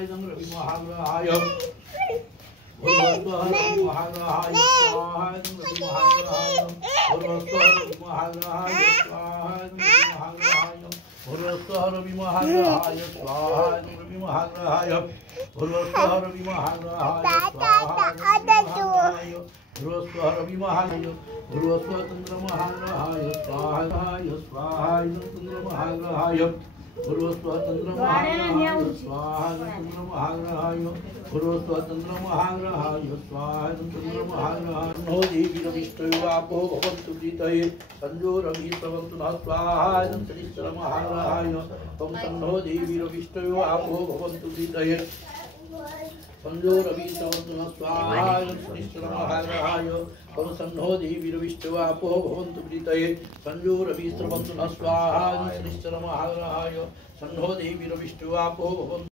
स्वाहाय रवि महाग्रहाय भूर्भुवस्सुः रवि महाग्रहाय स्वाहाय रवि महाग्रहाय भूर्भुवस्सुः रवि महाग्रहाय स्वाहाय रवि महाग्रहाय भूर्भुवस्सुः रवि महाग्रहाय स्वाहाय रवि महाग्रहाय भूर्भुवस्सुः रवि महाग्रहाय भूर्भुवस्सुः चंद्र महाग्रहाय स्वाहाय स्वाहाय चंद्र महाग्रहाय भूर्भुवस्सुः चंद्र महाग्रहाय स्वाहाय चंद्र महाग्रहाय भूर्भुवस्सुः चंद्र महाग्रहाय स्वाहाय चंद्र महाग्रहाय no देवी रविष्टयो आपो भवन्तु प्रीतये संजो रवि स्रवन्तु नः स्वाहाय चंद्र महाग्रहाय तं सन्नो देवी रविष्टयो आपो भवन्तु प्रीतये संजो रवि स्रवन्तु नः स्वाहाय चंद्र महाग्रहाय तं सन्नो देवी रविष्टयो आपो भवन्तु प्रीतये संजो रवि स्रवन्तु नः स्वाहाय चंद्र महाग्रहाय सन्नो देवी रविष्टयो आपो भवन्तु